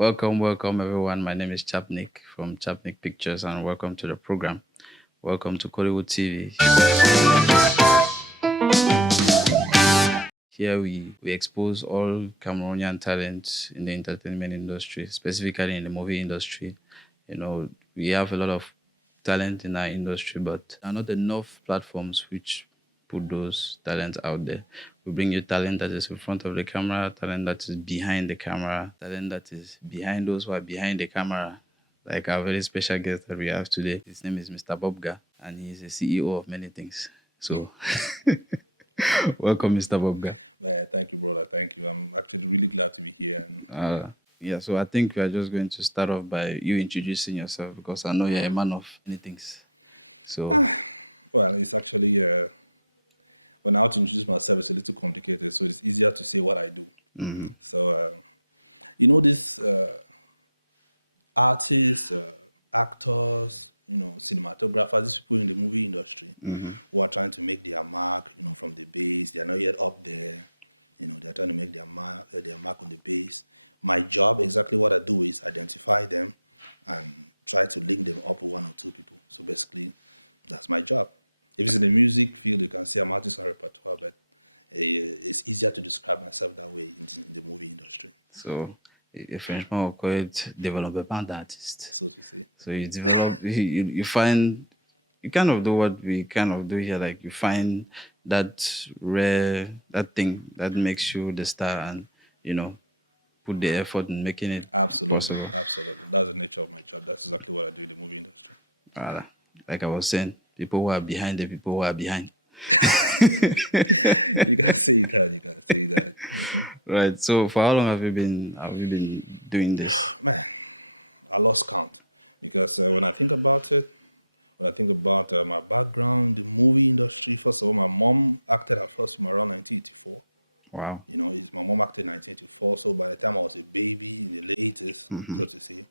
Welcome everyone. My name is Chapnik from Chapnik Pictures, and welcome to the program. Welcome to Collywood TV. Here we expose all Cameroonian talents in the entertainment industry, specifically in the movie industry. We have a lot of talent in our industry, but there are not enough platforms which put those talents out there. We bring you talent that is in front of the camera, talent that is behind the camera, talent that is behind those who are behind the camera. Like our very special guest that we have today. His name is Mr. Bobga, and he's a CEO of many things. So, welcome, Mr. Bobga. Man, thank you, brother. Thank you. I'm actually really glad to be here. Yeah, so I think we are just going to start off by you introducing yourself because I know you're a man of many things. So, Well, it's actually when I have to introduce myself, it's a little complicated, so it's easier to say what I do. So, these artists, actors, cinematographers, these people in the movie industry who are trying to make their mark, from the base. They're not yet up there. They're trying to make their mark on the base. My job, exactly what I do, is identify them and try to link them up with one or two people. So basically, that's my job. If it's in the music field, you can say I'm artist and repertoire, but it's easier to describe myself that way in the movie industry. So, a Frenchman will call it développement d'artiste. So to say. So you develop, you find, you kind of do what we kind of do here. Like you find that that thing that makes you the star, and put the effort in making it Absolutely, possible. absolutely. That's the nature of my job. That's exactly what I do in the movie industry. Like I was saying, people who are behind the people who are behind. You can say that. You can say that. Right. So for how long have you been doing this? Man, I lost count because when I think about it, my background in the movie industry, first of all, my mom acted at first from around 1984. Wow. My mom acted in 1984, so by the time I was a baby in the late 80s, so to say,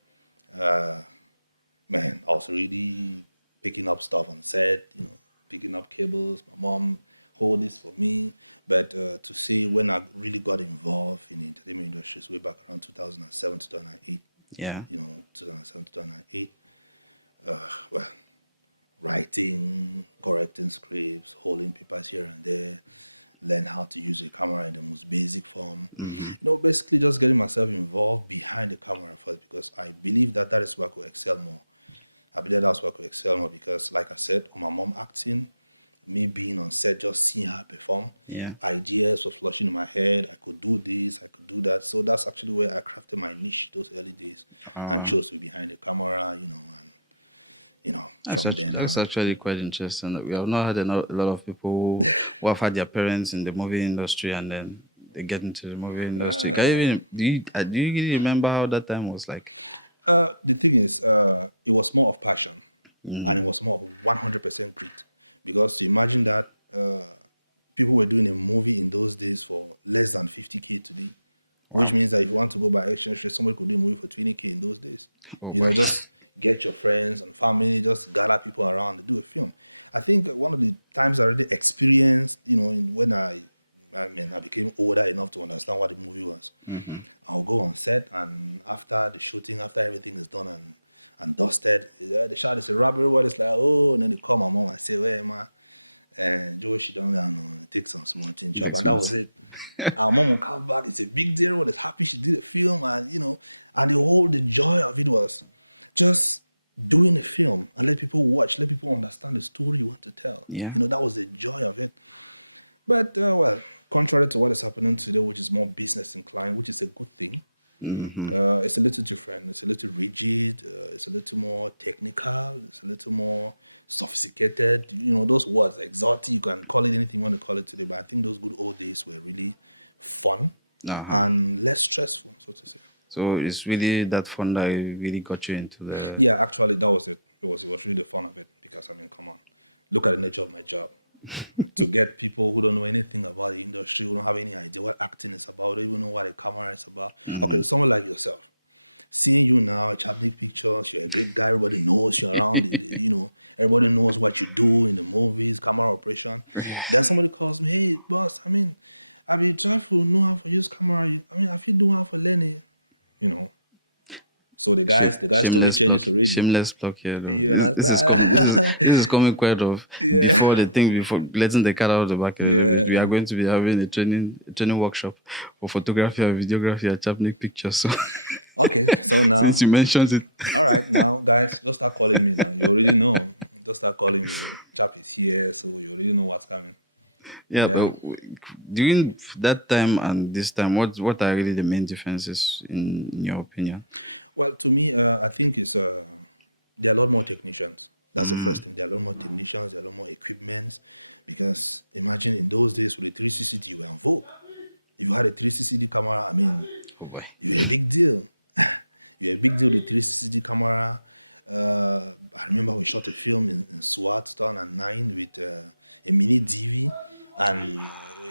man, I was really picking up stuff on set, picking up cables. My mom hold this for me. But to say when I really got involved in the entertainment industry is way back around 2007, 2008. Yeah. 2007, 2008. Well, writing, correcting scripts, holding papers here and there, learn how to use a camera in the most basic form. Basically just getting myself involved behind the camera first because I believe that is where I could excel more. I believe that's where I could excel more because, like I said, my mom acting, me being on set, just seeing her perform, ideas were flushing in my head. I could do this, I could do that. So that's actually where I crafted my niche those early days and chose to be behind the camera, That's actually quite interesting. We have not had a lot of people who have had their parents in the movie industry and then they get into the movie industry. Do you really remember how that time was like? The thing is, it was more of passion and it was more of 100% grit. Because to imagine that people were doing a movie in those days for less than 50K today, which means that if you want to go by exchange rate, somebody could do a movie for 20K in those days. Just get your friends and family, just gather people around and do a film. I think one of the times I already experienced, when I became older enough to understand what the movie was. I'll go on set, and after the shooting, after everything is done and dusted, the shot is a rap. Everybody's like, oh, and then they call my mom and say, well, ma, and Joe, she don't take some small thing chop, and that was it. Our mom will come back. It's a big deal. Everyone is happy she did a film, and and the joy of it was just doing a film and let people watch, let people understand the story you want to tell. Yeah. That was the joy of it. But, contrary to what is happening today, which is more business inclined, which is a good thing, it's a little different. It's a little rigid. It's a little more technical. It's a little more sophisticated. Those words, exotic, you can call it anything you want to call it today. But I think those good old days were really fun and less stressful, so to say. So it's really that fun that really got you into the... Yeah, actually, that was it. It was really the fun of it because, come on. Look at the nature of my job. To get people who don't know anything about the industry, who don't have any idea what acting is about, don't even know what a camera is about. Okay, someone like yourself, seeing you now, Chapnik Pictures, you're a great guy, everybody knows you're around, everybody knows what you do in the movies, camera operation. Then somebody calls me, hey, boss, I be trying to know how to use camera. I feel do how to learn it, So the guy's story changes already. Shameless plug here, though. You This is coming. This understand? this is coming quite off Yeah. before letting the cat out of the bag. Yeah. We are going to be having a training workshop for photography and videography at Chapnik Pictures. So Okay, so now, since you mentioned it, all right, now guys, just start calling me now. You already know. Just start calling me. Chap is here, so you already know what's coming. yeah. Yeah. But during that time and this time, what are really the main differences in your opinion? Well, to me, I think it's there are a lot more technicians. That's the first thing. There are a lot more technicians. There are a lot more equipments. Because imagine in those days with the 360, you were in vogue. If you had a 360 camera, I mean, Oh boy. you were a big deal. You were a big deal with the 360 camera. I remember we shot a film in Swat 2009 with a mini DV, and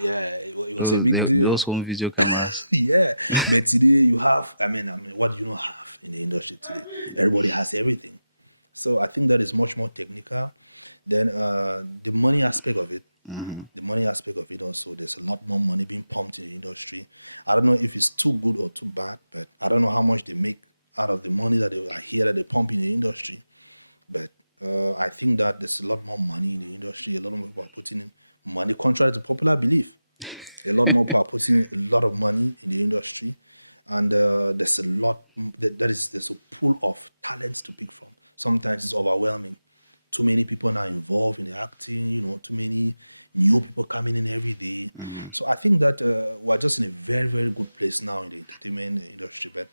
yeah, it was a big deal. Those home video cameras. Yeah, but today you have. I mean, what do you not have in the industry today? Everybody has everything. So I think that is much more technical. Then the money aspect of it. The money aspect of it also, there's a lot more money being pumped in the industry. I don't know if it's too good or too bad, but I don't know how much they make out of the money that I hear that they pump in the industry. But I think that there's a lot more money in the industry. A lot more people are putting in money, contrary to popular belief. A lot more people are putting in a lot of money in the industry. And there's a lot, there's a pool of talents to pick from. Sometimes it's overwhelming. Too many people now involved in the acting, too many new people coming in every day. So I think that we're just in a very, very good place now in the entertainment industry. But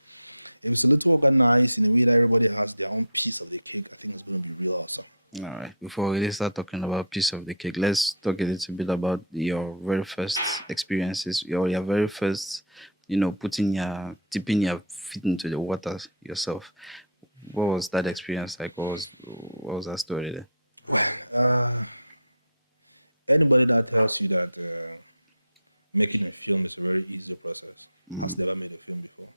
if it's a little organized in a way that everybody has their own piece of the cake, I think it's going to be real awesome. All right. Before we really start talking about piece of the cake, let's talk a little bit about your very first experiences, your very first, dipping your feet into the water yourself. What was that experience like? What was that story there? Well, anybody that tells you that making a film is a very easy process has never made a film before.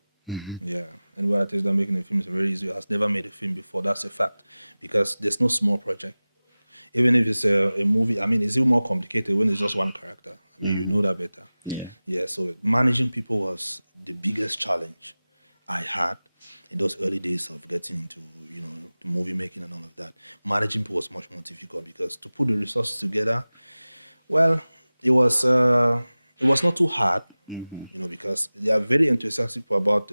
Yeah. Anybody that tells you that making a film is very easy has never made a film before. That's a fact. Because there's no small project. Even if it's a movie, I mean, it's even more complicated when it's just one character. I mean, you know that better. Yeah. Yeah, so managing people was the biggest challenge I had in those early days of getting into, the movie making and all of that. Managing people was much more difficult because to put the resources together, well, it was not too hard, because they are very enthusiastic about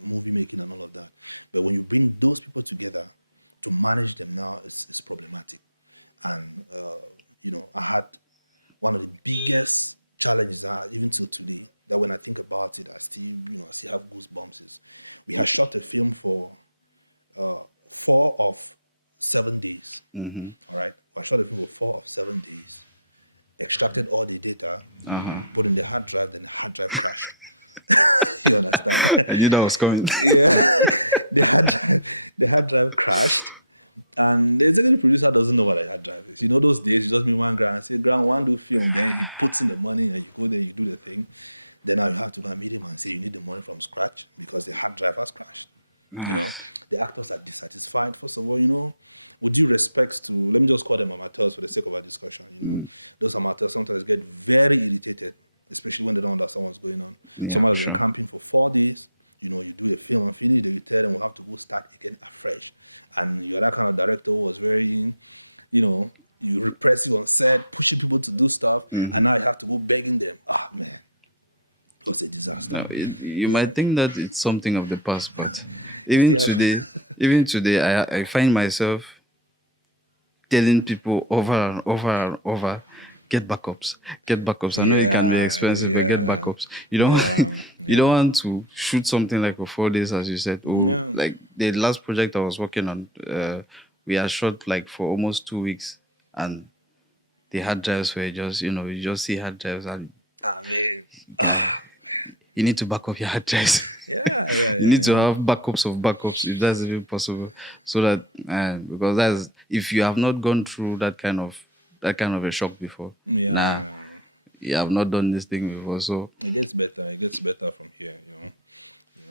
movie making and all of that. But when you bring those people together to manage them now, it's problematic. And, I had one of the biggest challenges even till today, that when I think about it, I still have goosebumps. Is we had shot a film for 4 of 7 days. All right, we shot a film for 4 of 7 days. Extracted all the data, put in the hard drive. Then the hard drive crashed. You understand? I knew that was coming. Yeah, the hard drive crashed. And the executive producer doesn't know what a hard drive is. Those days, you just meet one guy and say, "Grant, one do film." Then he puts in the money and you go there, you do the thing. Then now you have to go and meet him and say you need the money from scratch because the hard drive has crashed. The actors are dissatisfied. First of all, with due respect to, let me just call them amateurs for the sake of our discussion. Those amateurs sometimes get very irritated, especially when they don't understand what's going on. Someone has been camping for 4 days. You do a film and finish, then you tell them we have to go start again afresh. And you're that kind of director who was very, you repressive on set, pushing people to do stuff, and now you have to go begging them. Man, it was a disaster. Now, you might think that it's something of the past, but even today, I find myself telling people over and over and over, get backups. I know it can be expensive, but get backups. You don't want to shoot something like for 4 days, as you said. Like the last project I was working on, we had shot like for almost 2 weeks, and the hard drives were just, you just see hard drives and you need to back up your hard drives. You need to have backups of backups if that's even possible, so that because if you have not gone through that kind of a shock before. You have not done this thing before, so it gets better. It gets better from here.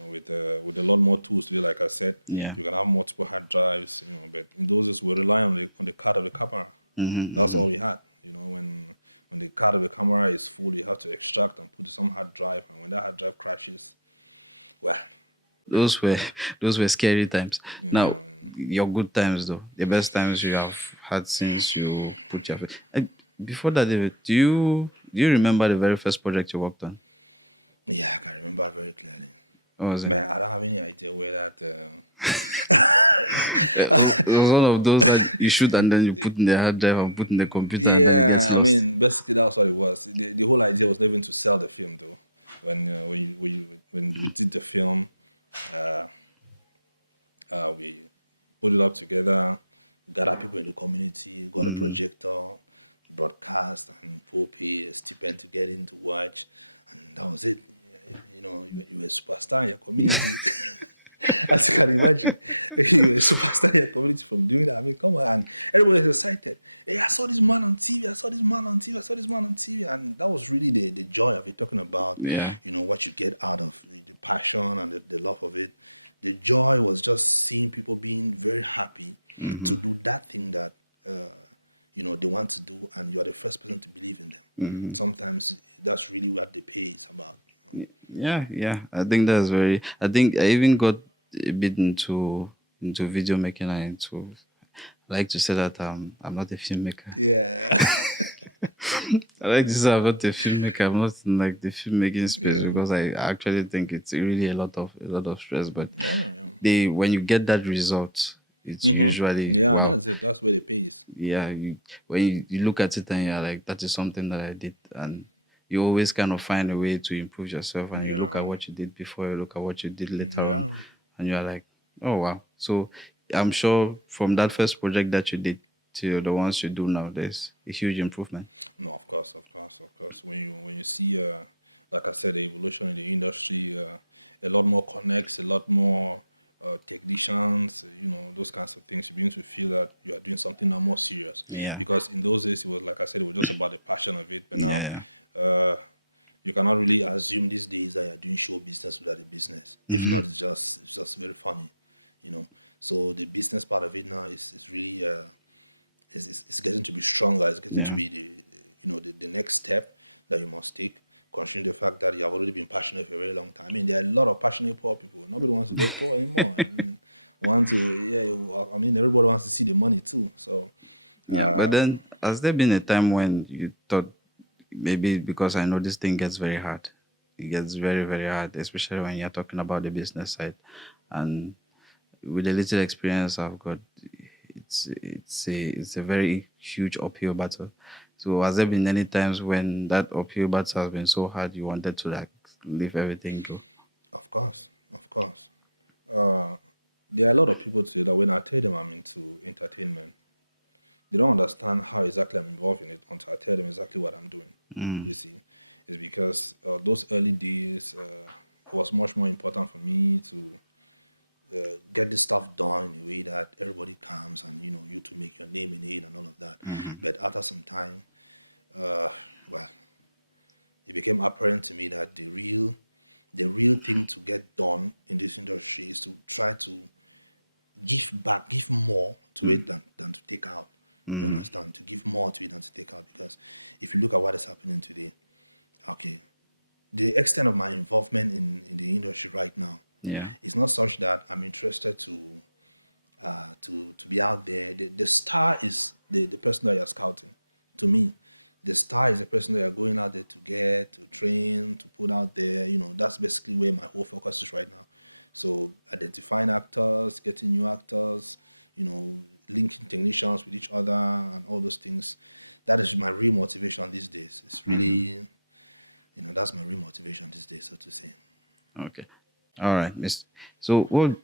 With a lot more tools today, like I said, you can have multiple hard drives. But in those days we rely on the card of the camera. That's all we had. When the card of the camera is full, you have to extract and put some hard drive. And when that hard drive crashes, well, those were those were scary times. Yeah. Now, your good times though, the best times you have had since you put your. Before that, David, do you remember the very first project you worked on? Yeah, I can remember very clearly. What was it? Man, I don't have any idea where that. It was one of those that you shoot and then you put in the hard drive and put in the computer and then it gets Yeah, I lost. mean, basically that's what it was. The whole idea was not even to sell the film, though. When we did the film, uh, we put it up together, gather people in the community, got a projector, broadcast, and people pay a stipend to get in to watch, and that was it. You know, you were a superstar in your community. As you can imagine, you were a superstar in your community from doing that. I mean, come on, and everybody was excited. Hey, I saw this man on TV. I saw this man on TV. I saw this man on TV, and that was really the joy of it. Talking about, Yeah. what you get out of the passion and the love of it. The joy was just seeing people being very happy to do that thing that they want to do, and you are the first person to believe in them. Sometimes that's really what the pay is about. Yeah, yeah. I think that's very. I think I even got a bit into video making and into. I like to say that I'm not a filmmaker. Yeah. I like to say I'm not a filmmaker. I'm not in like the filmmaking space Yeah. because I actually think it's really a lot of stress. But Yeah. when you get that result, it's usually Yeah, wow. that's it. That's where the pay is. Yeah, when you look at it and you're like, that is something that I did, and you always kind of find a way to improve yourself, and you look at Yeah. what you did before, you look at what you did later on, Yeah. and you're like, oh wow. So I'm sure from that first project that you did to the ones you do now, there's a huge improvement. No, of course, of course, of course. When you see, like I said, the evolution in the industry, a lot more connects, a lot more technicians, those kinds of things. You begin to feel that you are doing something now more serious. Yeah. Because in those days, it was like I said, it was just about the passion of it. But now, Yeah. you cannot really assume these days that you're doing show business without a business. If not, it's just very funny. So the business part of it now is really it's getting to be stronger. It's getting to be the next step that you must take. Considering the fact that you have already been passionate for a very long time. I mean, there are a lot of passionate poor people. Nobody wants to go poor anymore. I mean, everybody wants to see the money too. So Yeah, but then has there been a time when you thought maybe because I know this thing gets very hard, it gets very very hard, especially when you're talking about the business side, and with the little experience I've got, it's a very huge uphill battle. So has there been any times when that uphill battle has been so hard you wanted to like leave everything go? of course, of course. There are a lot of people today that when I tell them I'm into entertainment, they don't understand how exactly I'm involved in it until I tell them exactly what I'm doing. You see, it's because those early days, it was much more important for me to get this stuff done in a way that everybody comes and you to make your name in it and all of that. But after some time, well, it became apparent to me that the real thing to get done in this industry is to try to give back, give more to it than to take out. You understand? To give more to it than to take out. Because if you look at what is happening today, okay, the extent of my involvement in the industry right now Yeah. is not such that I'm interested to be out there. The star is the person that you're scouting. To me, the star is the person that you're going out there to get, to train, to put out there. That's basically where my whole focus is right now. So identifying actors, getting new actors, linking technicians with each other and all those things. That is my real motivation these days. It's really, that's my real motivation these days, so to say. Okay. All right, Miss. So what?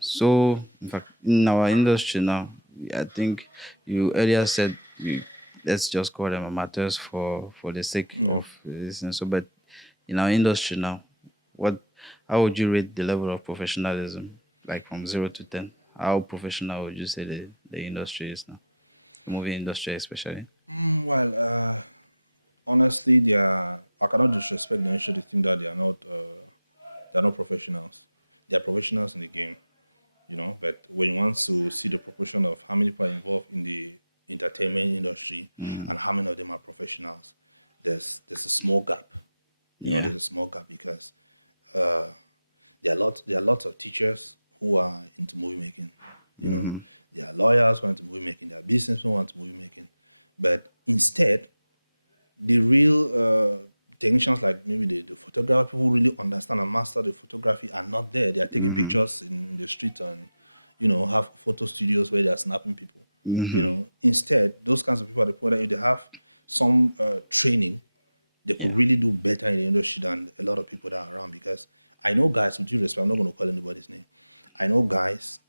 So in fact, in our industry now, I think you earlier said let's just call them amateurs for the sake of this and so. But in our industry now, how would you rate the level of professionalism, like from 0 to 10? How professional would you say the industry is now, the movie industry especially? Well, honestly, I cannot disrespect the industry to think that they're not professionals. They're professionals in the game. But when you want to see the proportion of how many people are involved in the entertainment industry and how many of them are professionals, there's a small gap. Yeah. There's a small gap because There are lots of teachers who are into movie making. There are lawyers who are into movie making. There are businessmen who are into movie making. But instead, the real technicians, like maybe the photographer, people who really understand and master the photography, are not there. They are taking pictures in the street and, have photo studios where they are snapping people. Instead, those kinds of people are the people that if they have some training, they could really do better in the industry than a lot of people that are around. Because I know guys, with due respect, I'm not going to call anybody's name. I know guys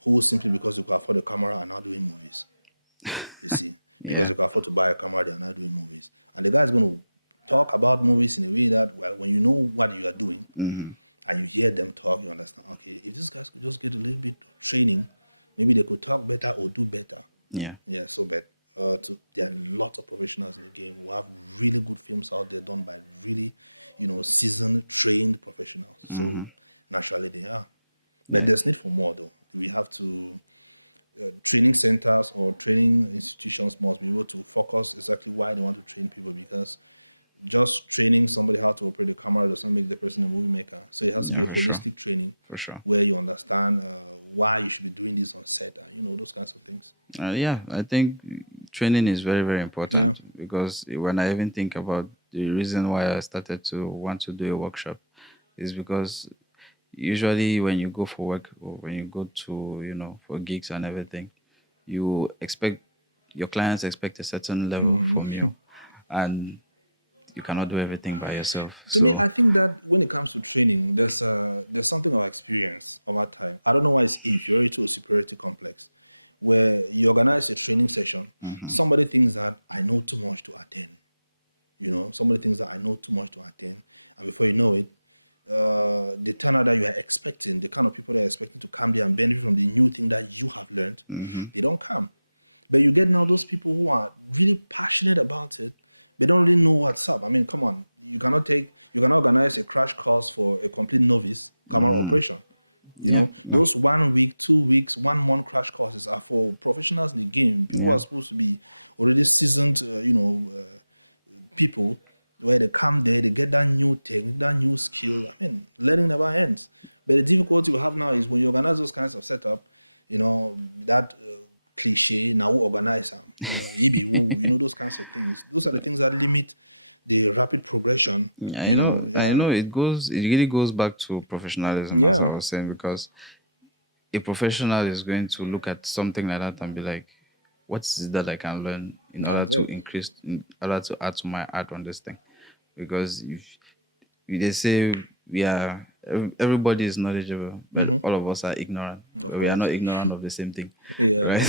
who simply because they could afford a camera are now doing movies. You see, because they can afford to buy a camera, they are not doing movies. And the guy is going to talk about movies in a way that, well, when you know what you are doing and you hear them talk, you understand, okay, if these guys could just get a little bit of training, maybe they could talk better or do better. Yeah. Yeah, so but there are lots of professionals in the game who have really good films out there done by really, seasoned, trained professionals. So naturally they are. But there's need for more, though. We have to... training centers or training institutions must be able to focus exactly why they want to train people, because just training somebody how to operate a camera does not make the person a movie maker. So it has to be a holistic training For sure. where you understand why you should be doing this on set and, those kinds of things. I think training is very, very important because when I even think about the reason why I started to want to do a workshop is because usually when you go for work or when you go to, for gigs and everything, your clients expect a certain level from you, and you cannot do everything by yourself. To me, I think that when it comes to training, there's something of experience over time. I don't know why it's inferiority or superiority complex, where you organize a training session, somebody thinks that I know too much to attend. Somebody thinks that I know too much to attend, and before you know it, the turnout that you are expecting, the kind of people that are expecting to come there and benefit from the new thing that you have learned, they don't come. But you get now those people who are really passionate about it, they don't really know what's up. I mean, come on, you cannot organize a crash course for a complete novice camera operation. Those 1 week, 2 weeks, 1 month crash courses are for professionals in the game. People who are supposed to be already seasoned, people, where they come there, they get that new technique, that new skill. I mean, learning never ends. But the difficulty we have now is when you organize those kinds of setup, that cliche, now organize them, those kinds of things. Those are the things that limit the rapid progression. I know it really goes back to professionalism, as I was saying, because a professional is going to look at something like that and be like, what is it that I can learn in order to add to my art on this thing? Because if they say everybody is knowledgeable, but all of us are ignorant. We are not ignorant of the same thing. Right?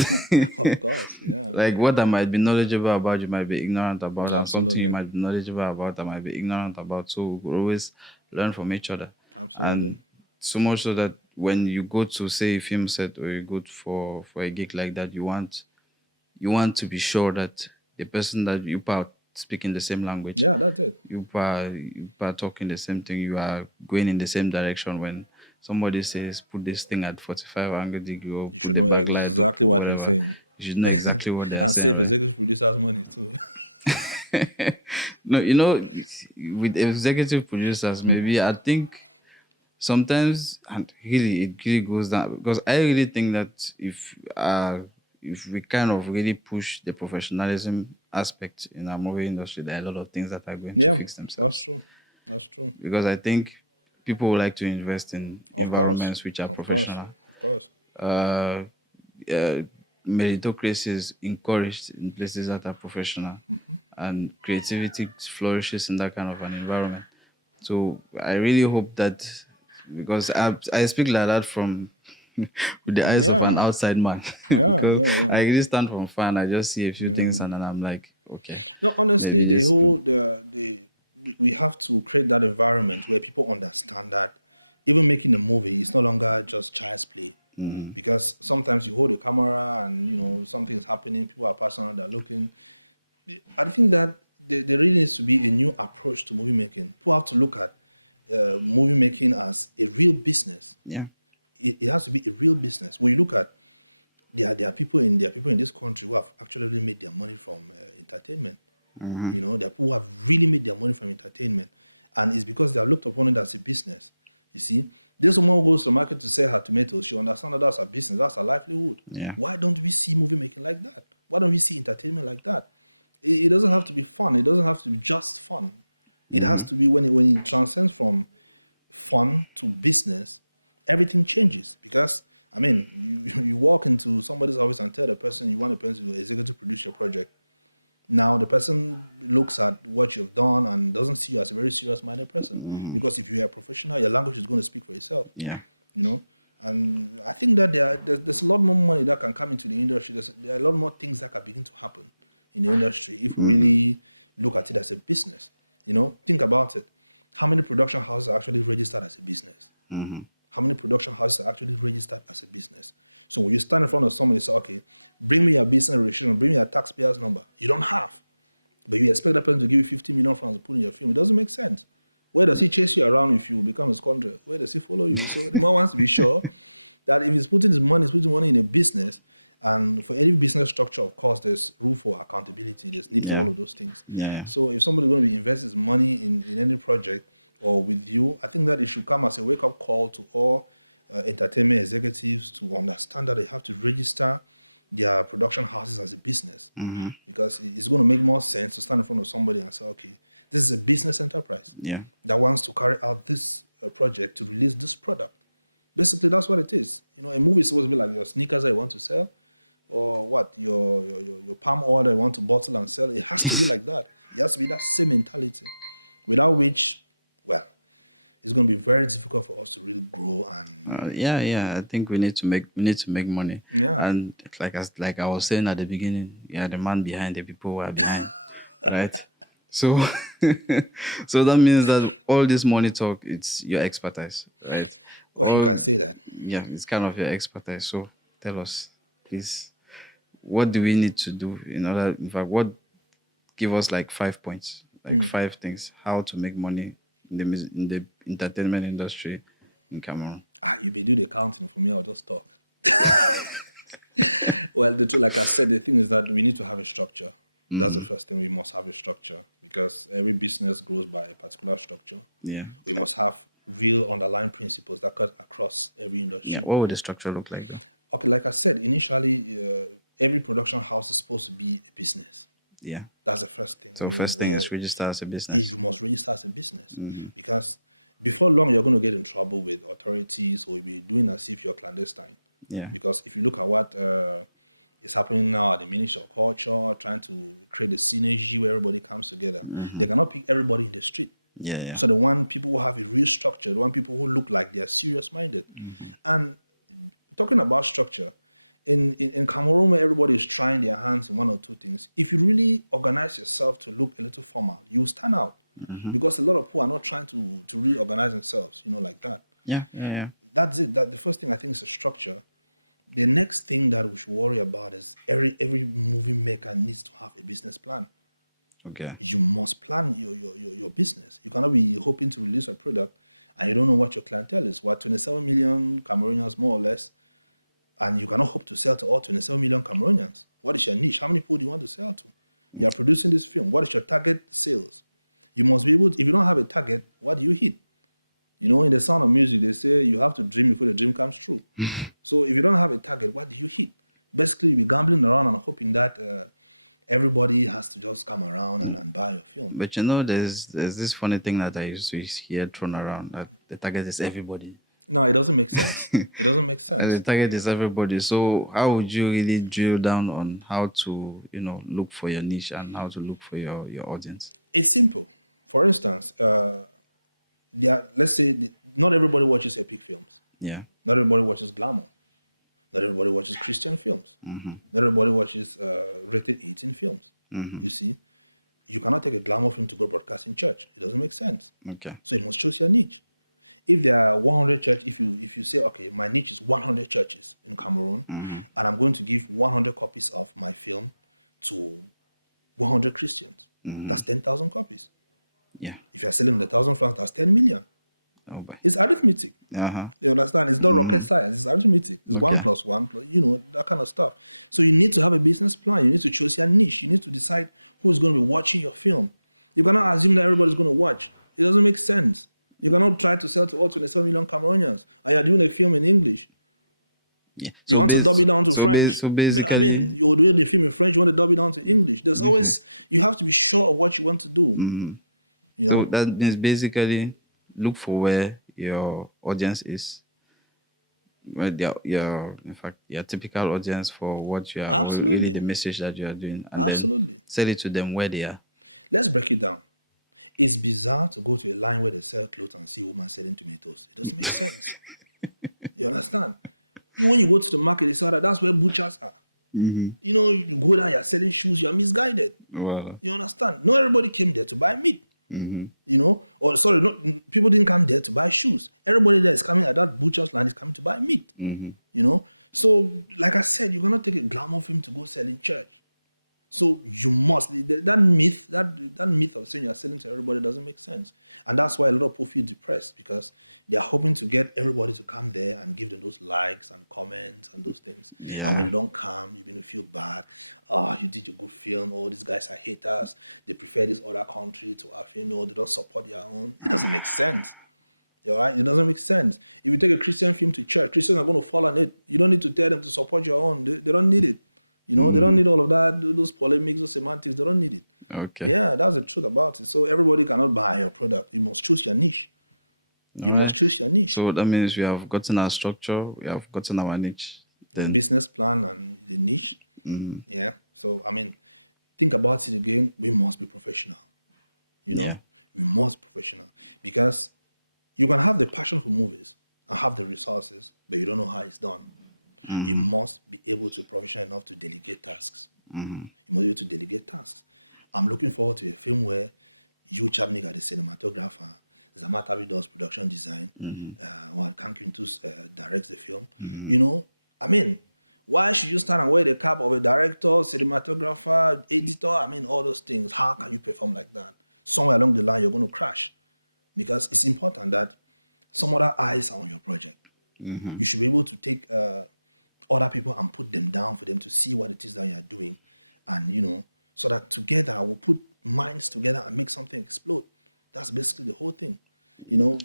Of course, yeah. Like what I might be knowledgeable about, you might be ignorant about. And Absolutely. something you might be knowledgeable about, I might be ignorant about. So we always learn from each other. Absolutely. And so much so that when you go to, say, a film set or you go for a gig like that, you want to be sure that the person that you are speaking the same language. Yeah, that's it. You are talking the same thing. You are going in the same direction. When somebody says, put this thing at 45 angle degree, or you should know exactly what he's saying. You should know exactly what they're and saying. And save executive producers' money too. No, with executive producers, maybe I think sometimes, and really, it really goes down, because I really think that if we kind of really push the professionalism aspect in our movie industry, there are a lot of things that are going to fix themselves. That's true. Because I think people would like to invest in environments which are professional. Of course. Meritocracy is encouraged in places that are professional, and creativity flourishes in that kind of an environment. So I really hope that, because I speak like that from with the eyes of an outside man. I really stand from far and I just see a few things and then I'm like, okay. No, honestly, we have to create that environment where people understand that even making a movie is no longer just child's play. Because sometimes you hold a camera and something's happening, people are passing around, they're looking. I think that there really needs to be a new approach to movie making. People have to look at movie making as a real business. Yeah. It has to be a real business. When you look at, there are people in this country who have actually really made their money from entertainment. There are people who have really made their money from entertainment, and it's because they have looked upon it as a business. You see, This woman who goes to the market to sell her tomatoes, she understands that that's her business, that's her livelihood. Yeah. Why don't we see movie making like that? Why don't we see entertainment like that? It doesn't have to be fun. It doesn't have to be just fun. It has to be when it transcends from fun to business, everything changes. Because I mean, you walk into somebody's office and tell the person you want the person to executive produce your project. Now the person looks at what you've done and doesn't see you as a very serious-minded person. Because if you're a professional, your language is going to speak for itself. Yeah. You know, and I think that there's a lot more money that can come into the industry. There are a lot more things that can begin to happen in the industry if we really look at it as a business. You know, think about it. How many production houses are actually registered as a business? How many production houses are actually registered as a business? So when you stand in front of somebody and say, okay, bring me your business registration, bring me your taxpayer's number. You don't have. But you expect that person to give you 50 million francs to put in your film. It doesn't make sense. Where does he chase you around if you become his contract? Where does he follow you? So the man wants to be sure that if he's putting his money, he's putting money in a business. And for any business structure, of course, there's room for accountability. There's need for all of those things. Yeah. So if somebody's going to be investing his money in any project or with you, I think that it should come as a wake-up call to all entertainment executives to understand that they have to register their production houses as a business. Because it's going to make more sense to stand in front of somebody and say, okay, this is a business enterprise that wants to carry out this project to release this product. Basically, that's what it is. You know, a movie is supposed to be like your sneakers that you want to sell, or what, your palm oil that you want to bottle and sell. It has to be like that. It has to be that same mentality. Without which, well, it's going to be very difficult for us to really grow and I think we need to make money. Yeah. And like I was saying at the beginning, the man behind the people who are behind, right? So so that means that all this money talk, it's your expertise, right? well, you can say that. Yeah, it's kind of your expertise. So tell us, please, what do we need to do in order? In fact, give us like 5 points, like 5 things how to make money in the entertainment industry in Cameroon. You may do the counting for me. I'll just talk. Well, the truth, like I said, the thing is that we need to have a structure. That's the first thing. We must have a structure because every business grows by a particular structure. Yeah. We must have real underlying principles that cut across every industry. Yeah. What would the structure look like then? Okay, like I said, initially, every production house is supposed to be a business. Yeah. That's the first thing. So first thing is register as a business. You must register as a business because before long, you're going to get in trouble with authorities or you'll be doing as if you're clandestine. Yeah. Because if you look at what is happening now at the Ministry of Culture, trying to create a synergy where everybody comes together, they cannot pick everybody in the street. Yeah. So they want people who have a real structure. They want people who look like they're serious-minded. And talking about structure, in Cameroon, where everybody is trying their hands in one or two things, if you really organize yourself to look a little formal, you stand out. Because a lot of people are not trying to really organize themselves, like that. Yeah. That's it. That the first thing I think is a structure. The next thing that we should worry about is every movie maker needs to have a business plan. Okay. You must plan your business. You cannot be hoping to release a product and you don't know what your clientele is. What, 27 million Cameroonians, more or less, and you cannot hope to sell to all 27 million Cameroonians. What is your niche? How many people do you want to sell to? You are producing this film. What is your target sales? You must be able to, if you don't have a target, what do you hit? In the Sound of Music, they say you have to dream before the dream comes true. So if you don't have a target, what do you hit? Basically, you'll be gambling around and hoping that everybody has to just come around and buy your film. But there's this funny thing that I used to hear thrown around, that the target is everybody. No, it doesn't make sense. It doesn't make sense. The target is everybody. So how would you really drill down on how to, look for your niche and how to look for your audience? It's simple. For instance, let's say not everybody watches epic films. Yeah. Not everybody watches glamour. Not everybody watches Christian films. Not everybody watches rated 18 films. You see, you cannot take a glamour film to go broadcast in church. It doesn't make sense. Okay. So you must choose your niche. If there are 100 churches, if you say, okay, my niche is 100 churches in Cameroon, and I'm going to give 100 copies of my film to 100 Christians, that's 10,000 copies. Yeah. If you're selling 1,000 francs, that's 10 million. Oh, boy. It's arithmetic. Uh-huh. You understand? It's not rocket science. It's arithmetic. It's 1 + 1 +, that kind of stuff. So you need to have a business plan. You need to choose your niche. You need to decide who's going to be watching your film. You cannot assume that everybody's going to watch. It doesn't make sense. You cannot try to sell to all 27 million Cameroonians, and you're doing a film in English. Yeah. You want to dub it down to French. So basically, I mean, you're doing the film in French, you want to dub it down to English. There's always, you have to be sure of what you want to do. You know? so that means basically look for where your audience is. Well, your in fact your typical audience for what you are really the message that you are doing, and then sell it to them where they are. Let's break it down. It's bizarre to go to a line where they sell clothes and see a woman selling tomatoes. It doesn't make sense. You understand? When you go to the market, they say that that's where butchers are. You know, you go there, you're selling shoes, you're misguided. Wow. You understand? Not everybody came there to buy meat. You know, or sorry, people didn't come there to buy shoes. Everybody there is coming at that butcher's line is coming to buy meat. You know, so like I said, you cannot take a glamour film to go sell in church. So you must, that myth of saying you're selling to everybody doesn't make sense. And that's why a lot of people feel depressed, because they're hoping to get everybody to come there and give them those likes and comments and those things. Yeah. And when they don't come, you're going to feel bad. Oh, you did a good film. Oh, these guys are haters. They prefer this other country to our film. Or they don't support their own. It doesn't make sense. All right? It doesn't make sense. If you take a Christian film to church, Christians are going to fall on it. You don't need to tell them to support your own. They don't need it. You know, they don't need all of that, those polemics, those semantics. They don't need it. Okay. Yeah, that's the truth about it. So everybody cannot buy your product. You must choose your niche. You must choose your niche. So that means we have gotten our structure, we have gotten our niche. The business plan and the niche. Yeah. So, I mean, think about it again. We must be professional. You know, we must be professional. Because you can have the passion for movies and have the resources, but you don't know how it's done. You must be able to be professional enough to delegate tasks. You must be able to delegate tasks. I'm looking forward to a film where you, Chapnik, are the cinematographer, Zamatabi does production design, while Kankintus directs the film. You know, I mean, why should you stand and wear the cap of a director, cinematographer, editor? I mean, all those things. How can you perform like that? Somewhere along the line, you're going to crash. Because it's important that some other eyes are on your project. You should be able to take other people and put them down for them to see what it is that you're doing. And, you know, so that together we'll put minds together and make something explode. That's basically the whole thing. You know,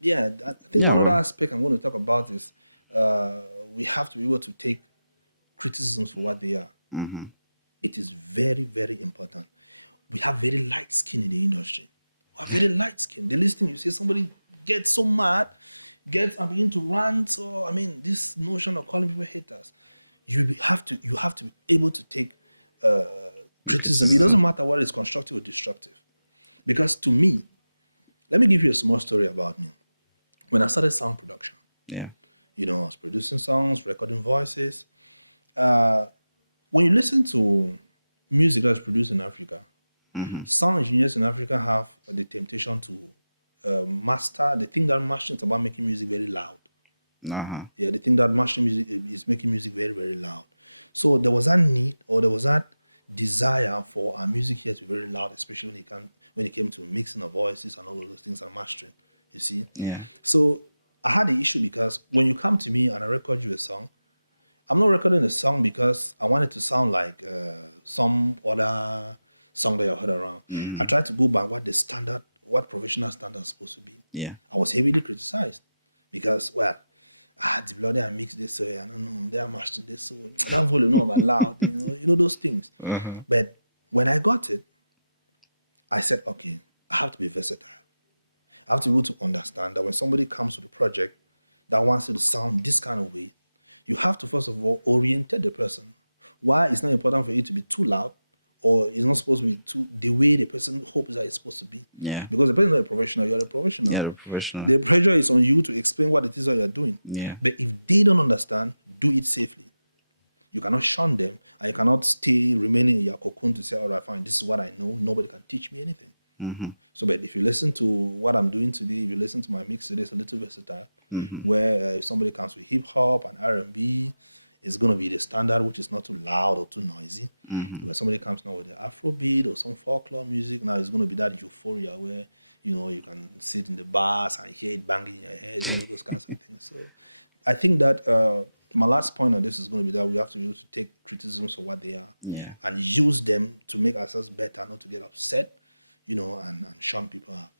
yeah, I think one other aspect I'm going to talk about is we have to be able to take criticisms for what they are. It is very, very important. We have very light skin in the industry. We have very light skin. The listening, you see somebody gets so mad, gets and begin to rant, or I mean, this notion of calling people haters. You have to be able to take criticism. It doesn't matter whether it's constructive or destructive. Because to me, let me give you a small story about me. When I started sound production, you know, I was producing songs, recording voices. When you listen to music that's produced in Africa, sound engineers in Africa have the temptation to master. They think that mastering is about making music very loud. Yeah, they think that mastering music is making music very, very loud. So there was that need, or there was that desire for our music here to be very loud, especially when it came to mixing of voices and all of those things and mastering. You see? Yeah. So I had the issue because when you come to me and I record you a song, I'm not recording a song because I want it to sound like some other song that you heard around. I tried to go by what professional standard is supposed to be. Yeah. I was heavily criticized because, well, the bloody I mixed this, so I don't know, they are mastering this, so that volume not allowed, you know those things. But when I got it, I said, okay, I have to be versatile. I have to be able to understand that when somebody comes to the project that wants it to sound this kind of way, you have to first of all orientate the person. Why it's not important for you to be too loud, or it's not supposed to be the way the person hopes that it's supposed to be. Yeah. Because the person is not a professional, you're a professional. Yeah, the professional. The pressure is on you to explain what it is that you're doing. Yeah. But if they don't understand, do it safely. You cannot shun them, and you cannot remaining in your cocoon to say, all right, fine, this is what I know. Nobody can teach me anything. So, but if you listen to what I'm doing today, if you listen to my mix today, it's a little versatile. Where if somebody comes with hip hop and R&B, it's going to be the standard, which is not too loud or too noisy. When somebody comes now with the Afrobeat or some folklore music, now it's going to be that euphoria where, you can sit in the bars and hear it banging in your head, those kinds of things. So I think that my last point on this is going to be that we have to be able to take criticisms for what they are and use them to make ourselves better, not to get upset, and shun people out.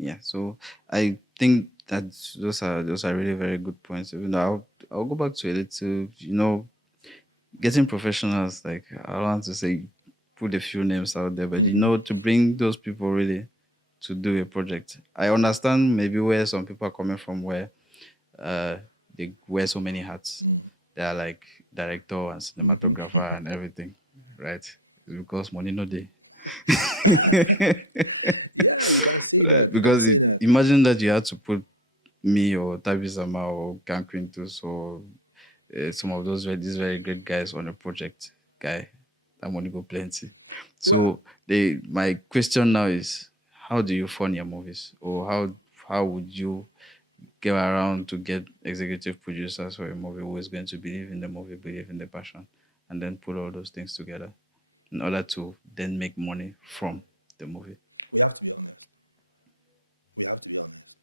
Yeah, so I think that those are really very good points. Even though I'll go back to a little, getting professionals. Like I don't want to say put a few names out there, but to bring those people really to do a project. I understand maybe where some people are coming from, where uh they wear so many hats. They are like director and cinematographer and everything, right? It's because money no day. Yeah, you can say that. You can Because say that. imagine that you had to put me or Tabisama or Gang Quintus or some of these very great guys on a project, guy, that money go plenty. Well, So my question now is, how do you fund your movies, or how would you get around to get executive producers for a movie who is going to believe in the movie, believe in the passion, and then put all those things together in order to then make money from the movie? we have to be honest. We have to be honest.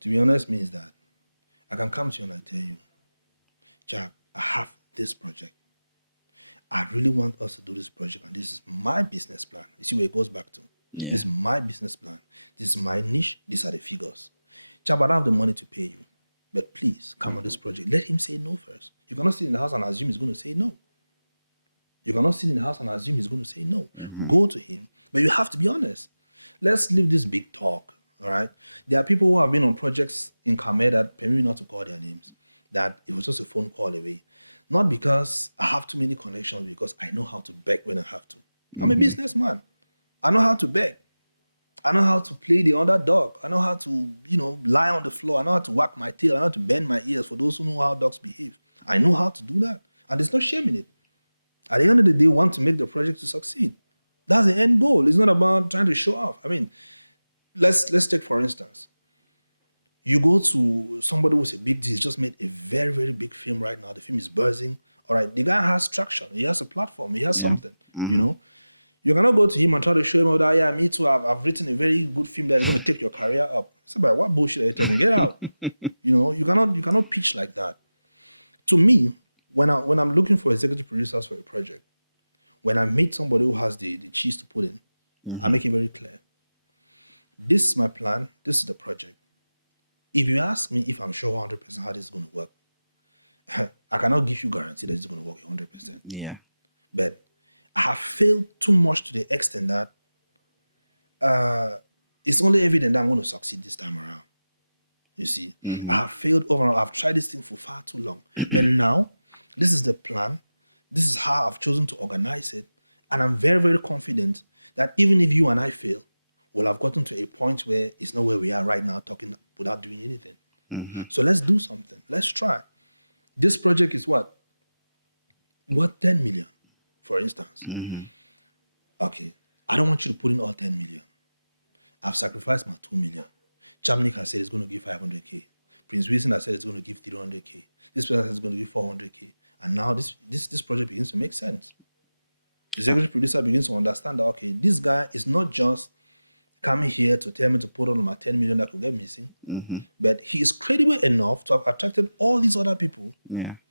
To be honest means that I can come to you and I tell you, Jab, I have this project. I really want us to do this project, and this is my business plan. You see where it goes back to? Yeah. This is my business plan. This is my niche. These are the figures. Jab, I don't have the money to pay you, but please come on this project. Let him say no first. You cannot sit in the house and assume he's going to say no. You cannot sit in the house and assume he's going to say no. Go to him, but you have to be honest. Let's leave this big talk, all right? There are people who have been on projects in Khmer that, permit me not to call their names, that it was just a phone call away. Not because I have too many connections, because I know how to beg when I have to. I'm a businessman. I know how to beg. I know how to play the underdog. I know how to, lie on the floor. I know how to whack my tail. I know how to bend my ears for those who know how dogs behave. I know how to do that. And there's no shame in it. At the end of the day, we want to make the project to succeed. That's the end goal. It's not about trying to show off. I mean, let's take, for instance, you go to somebody who's a big deal. He's just made a very, very big film right now. The film is buzzing. All right, the guy has traction. He has a platform. He has something, You cannot go to him and try to show him, that, yeah, me too, I've written a very good film that is going to take your career up. It's about, what bullshit are you talking? Get out. You cannot pitch like that. To me, when I'm looking for executive producers for a project, when I meet somebody who has the cheese to put in, I make it very clear. This is my plan. This is the project. If you ask me if I'm sure 100% how this is going to work, I cannot give you guarantee that it's going to work 100%. Yeah. But I have failed too much to the extent that it's only evident that I'm going to succeed this time around. You see, I have failed over and over. I've tried this thing for far too long. But now, this is the plan. This is how I've chosen to organize it. And I'm very, very confident that even if you and I fail, we'll have gotten to a point where it's not where we are right now, talking without doing anything. So let's do something. Let's try. This project is what? 10 million, for instance. Okay, I don't want you to put in all 10 million. I've sacrificed my 2 million. Chamnik has said it's going to give 500K. Prince Wilson has said it's going to give 300K. This person says it's going to give 400K. And now this project begins to make sense. The executive producer begins to understand that, okay, this guy is not just coming here to tell me to put on my 10 million that could get missing, but he is credible enough to have attracted all these other people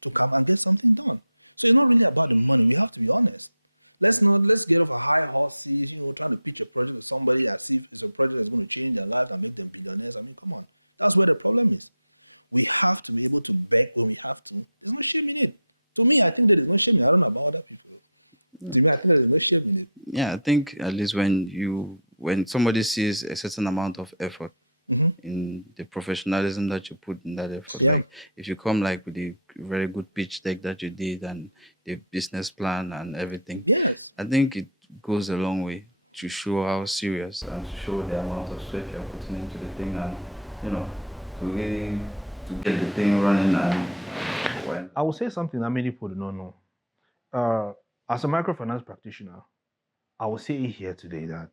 to come and get something done. So it's not really about the money. We have to be honest. Let's get off a high horses, trying to pitch a project to somebody as if it's a project that's going to change their lives and make them billionaires. I mean, come on. That's where the problem is. We have to be able to beg when we have to. There's no shame in it. To me, I think there is no shame in it. I don't know about other people. To me, I think there is no shame in it. Yeah, I think at least when somebody sees a certain amount of effort in the professionalism that you put in that effort. Yeah. Like, if you come with a very good pitch deck that you did and the business plan and everything. Yes. I think it goes a long way to show how serious and to show the amount of sweat you're putting into the thing, and to really to get the thing running. And I will say something that many people do not know. As a microfinance practitioner, I will say here today that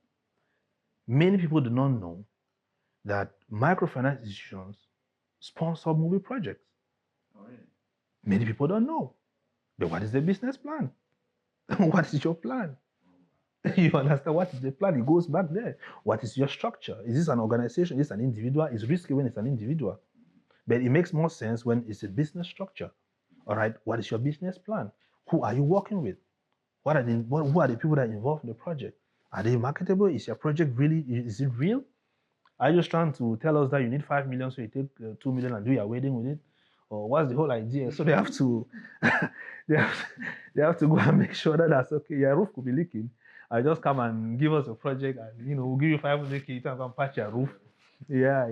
many people do not know that microfinance institutions sponsor movie projects. Oh, really? Many people don't know. But what is the business plan? What is your plan? You understand what is the plan? It goes back there. What is your structure? Is this an organization? Is this an individual? It's risky when it's an individual. But it makes more sense when it's a business structure. All right, what is your business plan? Who are you working with? Who are the people that are involved in the project? Are they marketable? Is your project really, is it real? Are you just trying to tell us that you need 5 million, so you take 2 million and do your wedding with it? Or what's the whole idea? So they have to, they have, they have to go and make sure that that's okay. Your roof could be leaking. I just come and give us a project, and we'll give you 500K, you can go and patch your roof. Yeah.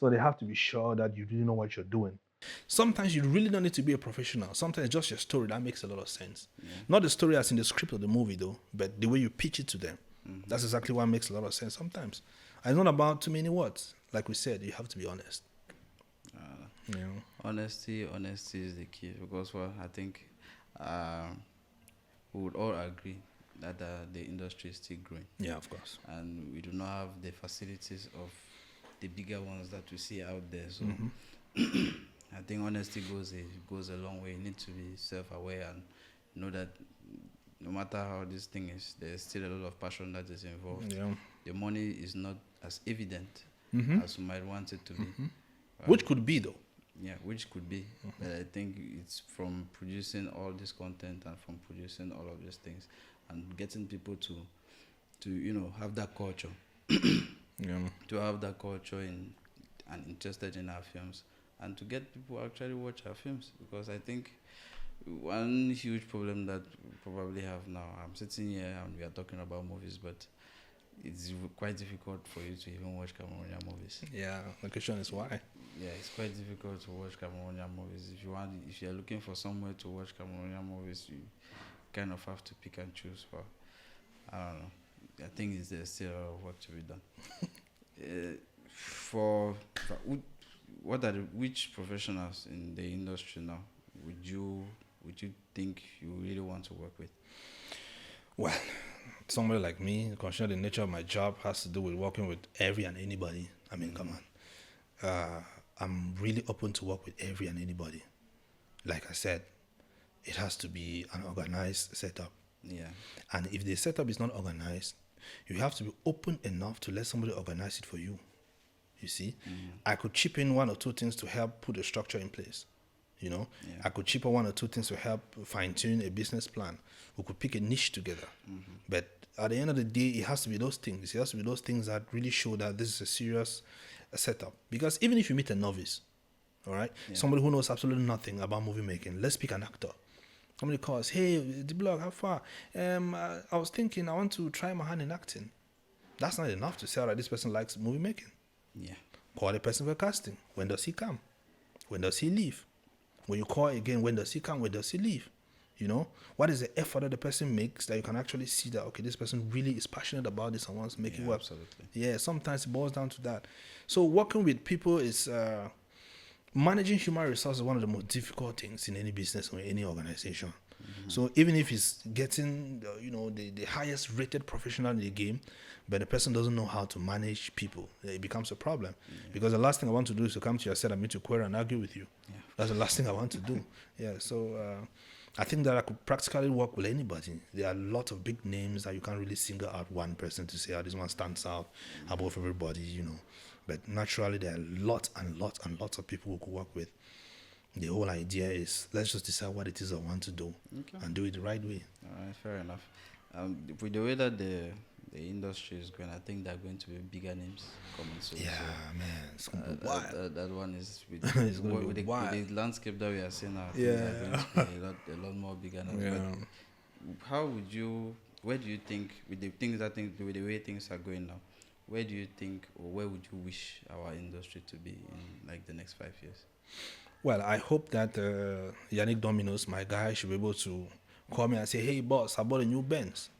So they have to be sure that you really know what you're doing. Sometimes you really don't need to be a professional. Sometimes it's just your story that makes a lot of sense. Yeah. Not the story as in the script of the movie, though, but the way you pitch it to them. Mm-hmm. That's exactly what makes a lot of sense sometimes. And it's not about too many words. Like we said, you have to be honest. Honesty is the key, because I think we would all agree that the industry is still growing. Yeah, of course. And we do not have the facilities of the bigger ones that we see out there. So I think honesty goes a long way. You need to be self-aware and know that no matter how this thing is, there's still a lot of passion that is involved. Yeah. The money is not as evident as you might want it to be. Which could be, though. Yeah, which could be. But I think it's from producing all this content and from producing all of these things and getting people to have that culture. To have that culture and interested in our films, and to get people actually watch our films. Because I think one huge problem that we probably have now, I'm sitting here and we are talking about movies, but it's quite difficult for you to even watch Cameroonian movies. Yeah, the question is why. Yeah, it's quite difficult to watch Cameroonian movies. If you're looking for somewhere to watch Cameroonian movies, you kind of have to pick and choose. But I don't know. I think there's still a lot of work to be done. Which professionals in the industry now would you think you really want to work with? Well, somebody like me, considering the nature of my job has to do with working with every and anybody. I mean, come on. I'm really open to work with every and anybody. Like I said, it has to be an organized setup. Yeah. And if the setup is not organized, you have to be open enough to let somebody organize it for you. You see? I could chip in one or two things to help put a structure in place. Yeah. I could chip in one or two things to help fine-tune a business plan. We could pick a niche together. But at the end of the day, it has to be those things. It has to be those things that really show that this is a serious setup. Because even if you meet a novice, all right, somebody who knows absolutely nothing about movie making, let's pick an actor. Somebody calls, hey, the blog, how far? I was thinking I want to try my hand in acting. That's not enough to say that this person likes movie making. Yeah. Call the person for casting. When does he come? When does he leave? When you call again, when does he come? When does he leave? What is the effort that the person makes that you can actually see that, okay, this person really is passionate about this and wants to make it work. Absolutely. Yeah, sometimes it boils down to that. So working with people is... managing human resources is one of the most difficult things in any business or any organization. So even if it's getting, the highest rated professional in the game, but the person doesn't know how to manage people, it becomes a problem. Because the last thing I want to do is to come to your set and meet you query and argue with you. That's the last thing I want to do. So I think that I could practically work with anybody. There are a lot of big names that you can't really single out one person to say, this one stands out above everybody, But naturally, there are lots and lots and lots of people who could work with. The whole idea is, let's just decide what it is I want to do and do it the right way. All right, fair enough. With the way that the industry is going, I think there are going to be bigger names coming soon. Yeah, man. It's going to be wild. That one is with, it's going to be wild. With the landscape that we are seeing now. There are going to be a lot more bigger names. Yeah. But where do you think, with the way things are going now, where do you think, or where would you wish our industry to be in like the next 5 years? Well, I hope that Yannick Dominos, my guy, should be able to call me and say, hey, boss, I bought a new Benz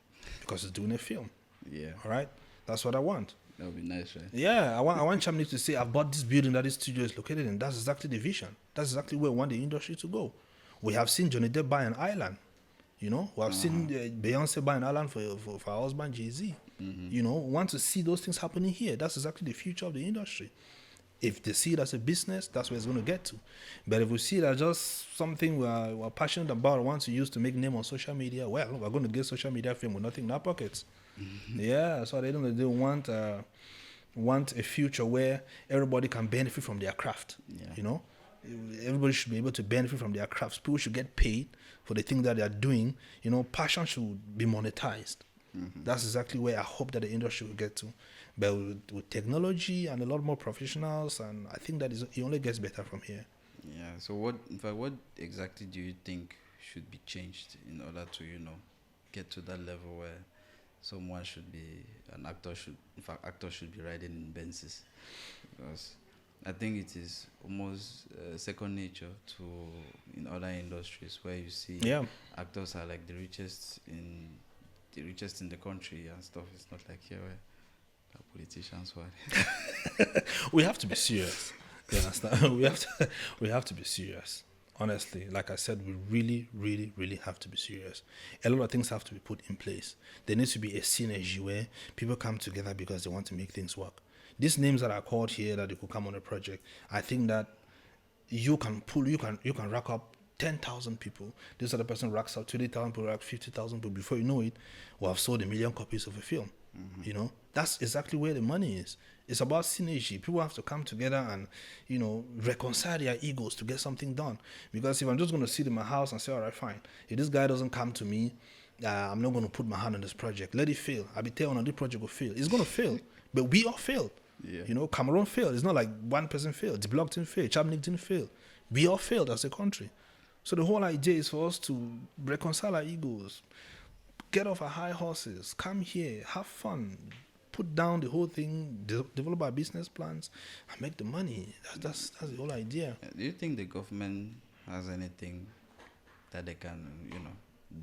because he's doing a film. Yeah. All right? That's what I want. That would be nice, right? Yeah, I want Chamnick to say, I've bought this building that this studio is located in. That's exactly the vision. That's exactly where we want the industry to go. We have seen Johnny Depp buy an island. We have seen Beyonce buy an island for her husband, Jay-Z. We want to see those things happening here. That's exactly the future of the industry. If they see it as a business, that's where it's going to get to. But if we see it as just something we're passionate about, want to use to make name on social media, well, we're going to get social media fame with nothing in our pockets. Yeah, so they don't want a future where everybody can benefit from their craft. Yeah. Everybody should be able to benefit from their crafts. People should get paid for the thing that they are doing. Passion should be monetized. That's exactly where I hope that the industry will get to. But with technology and a lot more professionals, and I think that it only gets better from here. Yeah. So what exactly do you think should be changed in order to, get to that level where someone should be an actor should in fact actors should be riding in Benzes? Because I think it is almost second nature to in other industries where you see Yeah. actors are like the richest in the country and stuff. It's not like here where the politicians were. We have to be serious. You understand? We have to be serious. Honestly, like I said, we really, really, really have to be serious. A lot of things have to be put in place. There needs to be a synergy where people come together because they want to make things work. These names that are called here that they could come on a project, I think that you can rack up 10,000 people. This other person racks up 20,000 people, rack 50,000 people. Before you know it, we'll have sold 1 million copies of a film. You know, that's exactly where the money is. It's about synergy. People have to come together and, reconcile their egos to get something done. Because if I'm just going to sit in my house and say, all right, fine, if this guy doesn't come to me, I'm not going to put my hand on this project. Let it fail. I'll be telling on this project will fail. It's going to fail. But we all failed. Yeah. Cameroon failed. It's not like one person failed. The block didn't fail. Chapnik didn't fail. We all failed as a country. So the whole idea is for us to reconcile our egos, get off our high horses, come here, have fun, put down the whole thing, develop our business plans, and make the money. That's the whole idea. Do you think the government has anything that they can,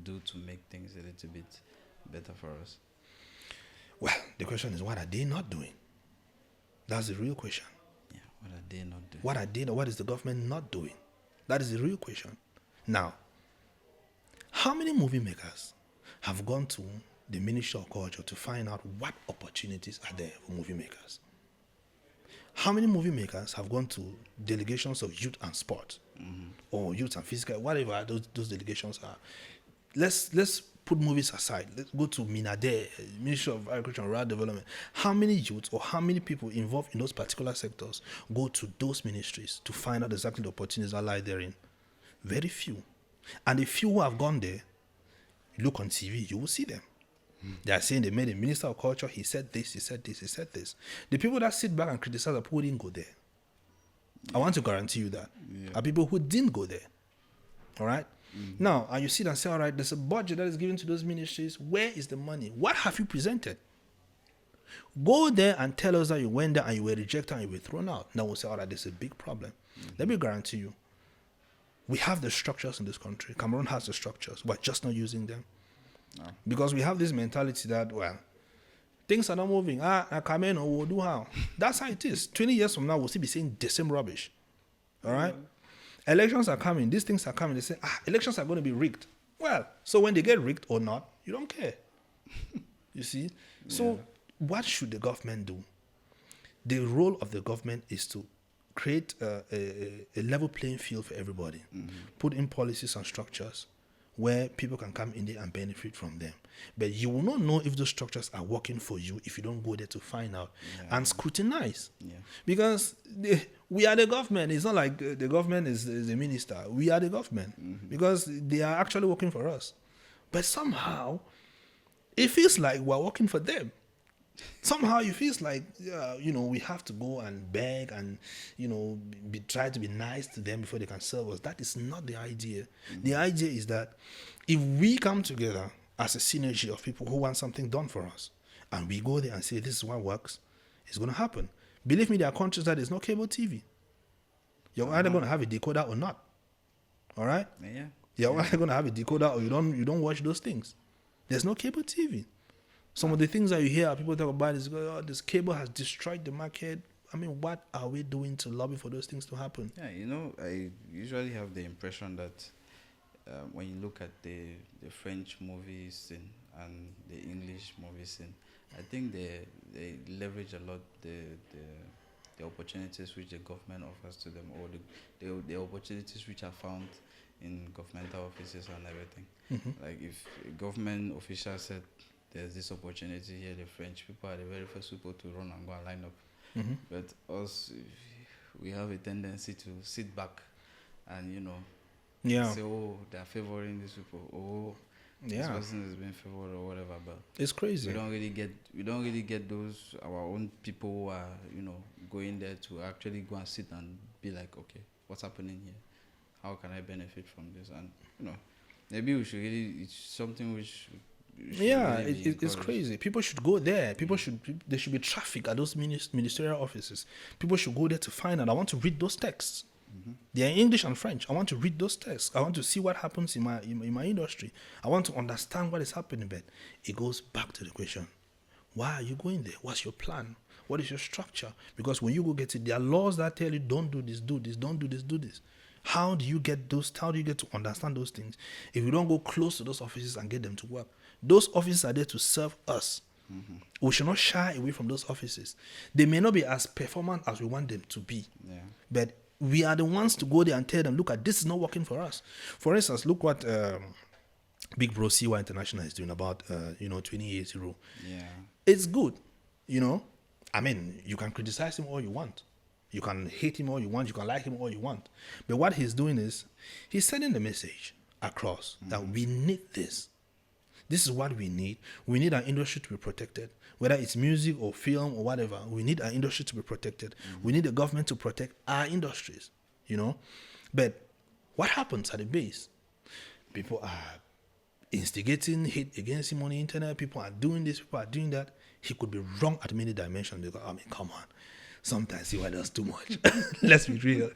do to make things a little bit better for us? Well, the question is, what are they not doing? That's the real question. Yeah, what are they not doing? What is the government not doing? That is the real question. Now, how many movie makers have gone to the Ministry of Culture to find out what opportunities are there for movie makers? How many movie makers have gone to delegations of youth and sport, or youth and physical, whatever those delegations are? Let's put movies aside. Let's go to MINADE, Ministry of Agriculture and Rural Development. How many youth or how many people involved in those particular sectors go to those ministries to find out exactly the opportunities that lie therein? Very few. And the few who have gone there, look on TV, you will see them. They are saying they made a minister of culture, he said this, he said this, he said this. The people that sit back and criticize are people who didn't go there. I want to guarantee you that. Are people who didn't go there. All right? Now, and you sit and say, all right, there's a budget that is given to those ministries. Where is the money? What have you presented? Go there and tell us that you went there and you were rejected and you were thrown out. Now we'll say, all right, there's a big problem. Let me guarantee you, we have the structures in this country. Cameroon has the structures. We're just not using them. No. Because we have this mentality that, well, things are not moving. I come in or we'll do how. That's how it is. 20 years from now, we'll still be saying the same rubbish. All right? Elections are coming. These things are coming. They say, elections are going to be rigged. Well, so when they get rigged or not, you don't care. You see? So what should the government do? The role of the government is to create a level playing field for everybody. Put in policies and structures where people can come in there and benefit from them. But you will not know if those structures are working for you if you don't go there to find out and scrutinize. Because we are the government. It's not like the government is the minister. We are the government because they are actually working for us. But somehow, it feels like we're working for them. Somehow it feels like, we have to go and beg and, try to be nice to them before they can serve us. That is not the idea. The idea is that if we come together as a synergy of people who want something done for us, and we go there and say, this is what works, it's going to happen. Believe me, there are countries that there's no cable TV. You're either going to have a decoder or not. All right? You're either going to have a decoder or you don't watch those things. There's no cable TV. Some of the things that you hear people talk about is, this cable has destroyed the market. I mean, what are we doing to lobby for those things to happen? Yeah, I usually have the impression that when you look at the French movie scene and the English movie scene, I think they leverage a lot the opportunities which the government offers to them, or the opportunities which are found in governmental offices and everything. Like if a government official said, there's this opportunity here, the French people are the very first people to run and go and line up. But us, we have a tendency to sit back and, say, oh, they're favoring these people. Oh, this Yeah, person is being favored or whatever. But it's crazy. we don't really get those our own people who are going there to actually go and sit and be like, okay, what's happening here? How can I benefit from this? And maybe we should really, it's something which should Yeah, really be it's encouraged. crazy. People should go there. There should be traffic at those ministerial offices. People should go there to find out. I want to read those texts. They are English and French. I want to read those texts. I want to see what happens in my industry. I want to understand what is happening. But it goes back to the question: why are you going there? What's your plan? What is your structure? Because when you go get it, there are laws that tell you don't do this, do this, don't do this, do this. How do you get those? How do you get to understand those things if you don't go close to those offices and get them to work? Those offices are there to serve us. We should not shy away from those offices. They may not be as performant as we want them to be, but we are the ones to go there and tell them, look, this is not working for us. For instance, look what Big Bro C.E.O International is doing about 20 years rule. Yeah. It's good, I mean, you can criticize him all you want. You can hate him all you want. You can like him all you want. But what he's doing is he's sending the message across that we need this. This is what we need. We need our industry to be protected. Whether it's music or film or whatever, we need our industry to be protected. We need the government to protect our industries, But what happens at the base? People are instigating hate against him on the internet. People are doing this, people are doing that. He could be wrong at many dimensions because, come on. Sometimes he does too much. Let's be real,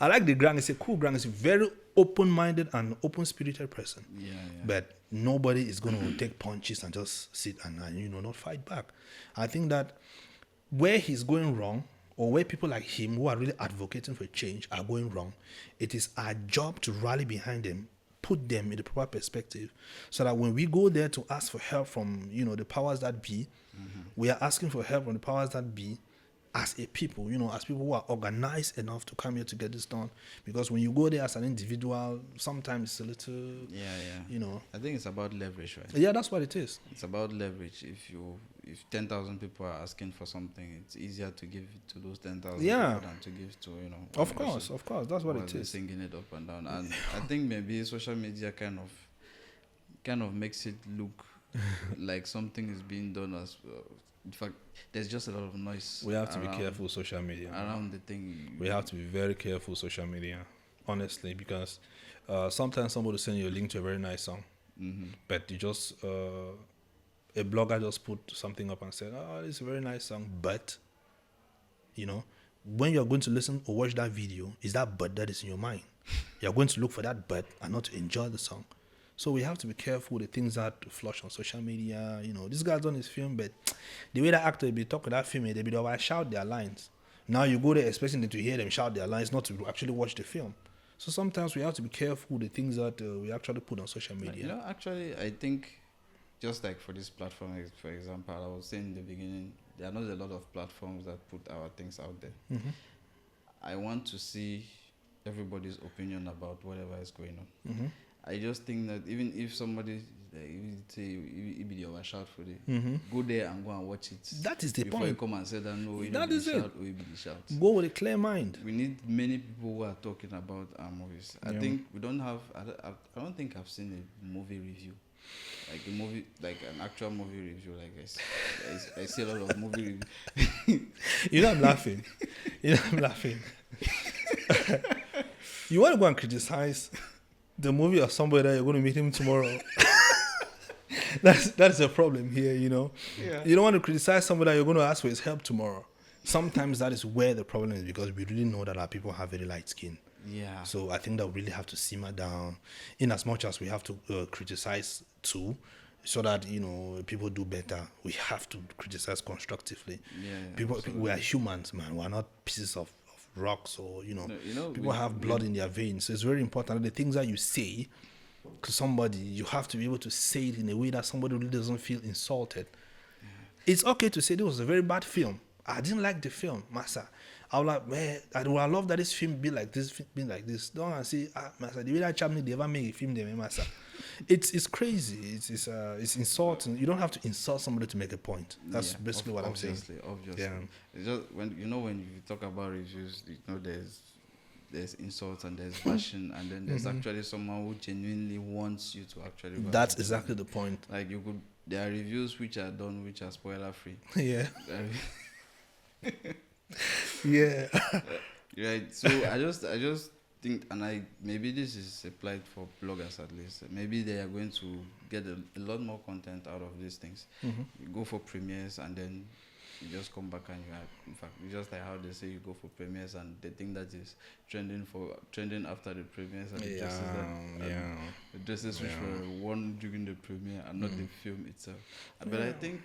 I like the Grang. It's a cool Grang. It's a very open-minded and open-spirited person. Yeah. But nobody is going to take punches and just sit and not fight back. I think that where he's going wrong, or where people like him who are really advocating for change are going wrong, it is our job to rally behind them, put them in the proper perspective, so that when we go there to ask for help from the powers that be, we are asking for help from the powers that be as a people, as people who are organized enough to come here to get this done. Because when you go there as an individual, sometimes it's a little, I think it's about leverage, right? Yeah, that's what it is. It's about leverage. If 10,000 people are asking for something, it's easier to give it to those 10,000 Yeah. people than to give to Of course, that's what it is. Singing it up and down, and I think maybe social media kind of makes it look like something is being done as. In fact, there's just a lot of noise. We have to be careful with social media. Around the thing. We have to be very careful with social media, honestly, because sometimes somebody will send you a link to a very nice song, but you just, a blogger just put something up and said, oh, it's a very nice song, but, when you're going to listen or watch that video, is that but that is in your mind. You're going to look for that but and not to enjoy the song. So we have to be careful with the things that flush on social media. This guy's done his film, but the way that actor be talking that film, they be over shout their lines. Now you go there expecting them to hear them shout their lines, not to actually watch the film. So sometimes we have to be careful with the things that we actually put on social media. Actually, I think just like for this platform, for example, I was saying in the beginning, there are not a lot of platforms that put our things out there. I want to see everybody's opinion about whatever is going on. I just think that even if somebody say Ibidi or shout for it, go there and go and watch it. That is the before point. You come and say that no, that is shout or Ibidi shout. Go with a clear mind. We need many people who are talking about our movies. I think we don't have. I don't think I've seen a movie review, like a movie, like an actual movie review. Like I see a lot of movie reviews. I'm laughing. I'm laughing. You want to go and criticize the movie of somebody that you're going to meet him tomorrow. That's a problem here, Yeah. You don't want to criticize somebody that you're going to ask for his help tomorrow. Sometimes that is where the problem is, because we really know that our people have very light skin. Yeah. So I think that we really have to simmer down, in as much as we have to criticize too, so that people do better. We have to criticize constructively. People, we are humans, man. We are not pieces of rocks or people have blood in their veins. So it's very important that the things that you say to somebody, you have to be able to say it in a way that somebody really doesn't feel insulted. It's okay to say this was a very bad film. I didn't like the film, Massa. I was like, man, I love that this film be like this, be like this. Don't I say, Massa, the way that chapter they ever make a film, Massa. It's crazy. It's insulting. You don't have to insult somebody to make a point. That's basically what I'm saying. Obviously. Yeah. It's just when you talk about reviews, there's there's insults and there's bashing, and then there's actually someone who genuinely wants you to actually go That's and watch exactly it. the point. Like there are reviews which are done which are spoiler free. Yeah. Yeah. Right. So I just think, and maybe this is applied for bloggers at least. Maybe they are going to get a lot more content out of these things. You go for premieres and then you just come back and you are, in fact, it's just like how they say you go for premieres and they think that is trending after the premieres and the dresses which were worn during the premiere and not the film itself. But I think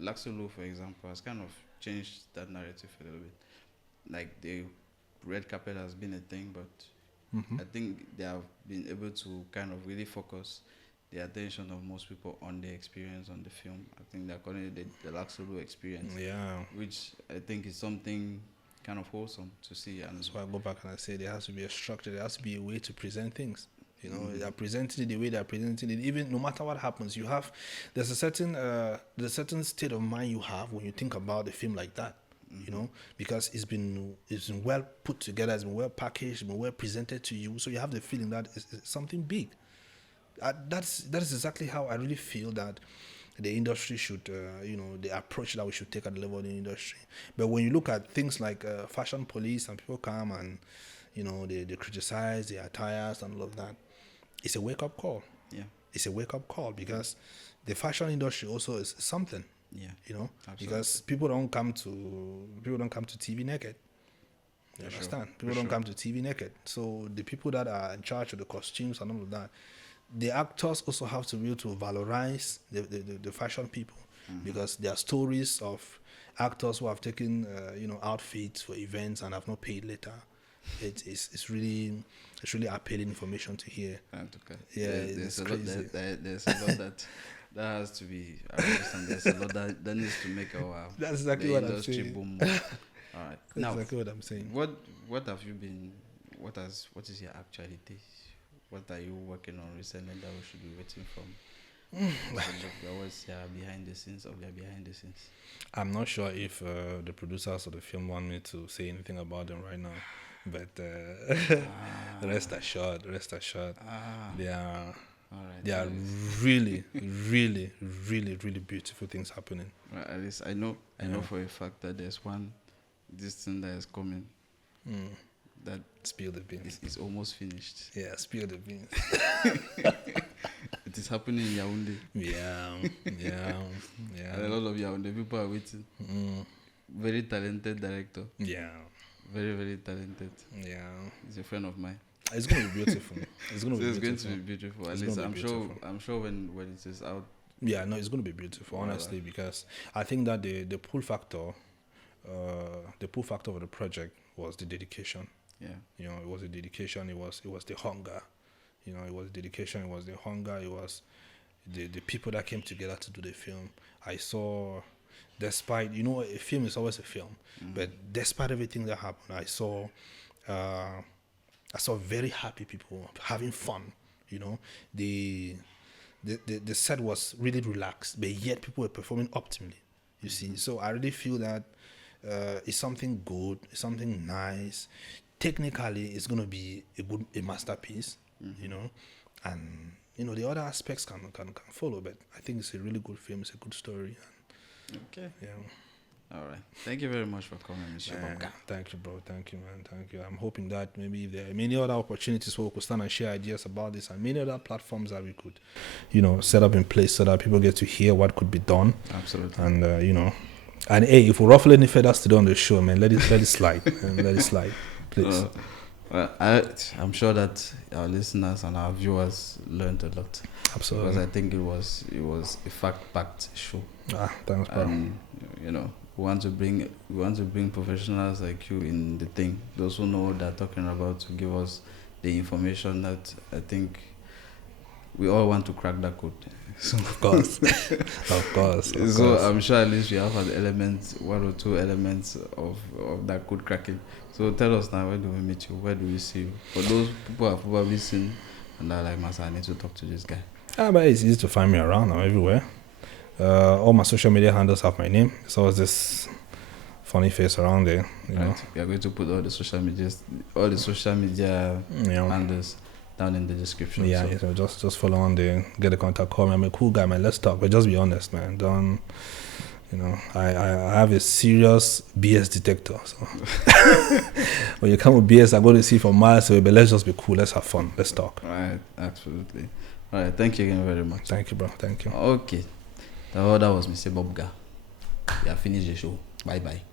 Laxolo, for example, has kind of changed that narrative a little bit. Like the red carpet has been a thing, but I think they have been able to kind of really focus the attention of most people on the experience on the film. I think they're calling it the Laxolo experience, which I think is something kind of wholesome to see. And that's why I go back and I say there has to be a structure, there has to be a way to present things. You know, they're presenting it the way they're presenting it. Even no matter what happens, there's a certain state of mind you have when you think about a film like that. You know, because it's been well put together, it's been well packaged, it's been well presented to you, so you have the feeling that it's something big. That is exactly how I really feel that the industry should, the approach that we should take at the level of the industry. But when you look at things like fashion police and people come and, they criticize the attires and all of that, it's a wake-up call. Yeah. It's a wake-up call because the fashion industry also is something. Yeah. Absolutely. Because people don't come to TV naked. You understand? People don't come to TV naked. So the people that are in charge of the costumes and all of that, the actors also have to be able to valorize the fashion people, because there are stories of actors who have taken outfits for events and have not paid later. It's really appealing information to hear. There's a lot that has to be addressed, and there's a lot that needs to make our that's exactly what I'm saying. Boom more. All right. That's exactly what I'm saying. What have you been? What is your actuality? What are you working on recently that we should be waiting from? What's your behind the scenes of their behind the scenes? I'm not sure if the producers of the film want me to say anything about them right now, but rest assured, they are. There are really, really, really, really beautiful things happening. Well, at least I know for a fact that there's this thing that is coming. That spill the beans. It's almost finished. Yeah, spill the beans. It is happening in Yaoundé. Yeah. And a lot of Yaoundé people are waiting. Very talented director. Yeah. Very, very talented. Yeah. He's a friend of mine. It's going to be beautiful. It's going to be beautiful. At least I'm sure when it is out. Yeah, no, it's going to be beautiful, honestly, because I think that the pull factor of the project was the dedication. Yeah. It was the dedication. It was the hunger. It was dedication. It was the hunger. It was the people that came together to do the film. I saw, despite a film is always a film, but despite everything that happened, I saw very happy people having fun. The set was really relaxed, but yet people were performing optimally. You see, so I really feel that it's something good, it's something nice. Technically, it's going to be a masterpiece. And the other aspects can follow. But I think it's a really good film. It's a good story. Okay. Yeah. All right. Thank you very much for coming, Mr. Bobga. Thank you, bro. Thank you, man. Thank you. I'm hoping that maybe if there are many other opportunities where we could stand and share ideas about this, and many other platforms that we could, set up in place so that people get to hear what could be done. Absolutely. And and hey, if we ruffle any feathers today on the show, man, let it slide. Let it slide. Please. Well, I'm sure that our listeners and our viewers learned a lot. Absolutely. Because I think it was a fact-packed show. Thanks, and we want to bring professionals like you in the thing, those who know what they're talking about, to give us the information that I think we all want to crack that code. So, of course. So I'm sure at least we have one or two elements of that code cracking. So tell us now, where do we meet you? Where do we see you? For those people who have probably seen and are like, Masa, I need to talk to this guy. But it's easy to find me around. I'm everywhere. All my social media handles have my name. So it's this funny face around there. Right. We are going to put all the social media handles down in the description. Yeah, So just follow on there, get a contact, call me. I'm a cool guy, man. Let's talk. But just be honest, man. Don't, I have a serious BS detector. So. When you come with BS, I go to see from miles away. But let's just be cool. Let's have fun. Let's talk. right, absolutely. All right, thank you again very much. Thank you, bro. Thank you. Okay, that was Mr. Bobga. We have finished the show. Bye bye.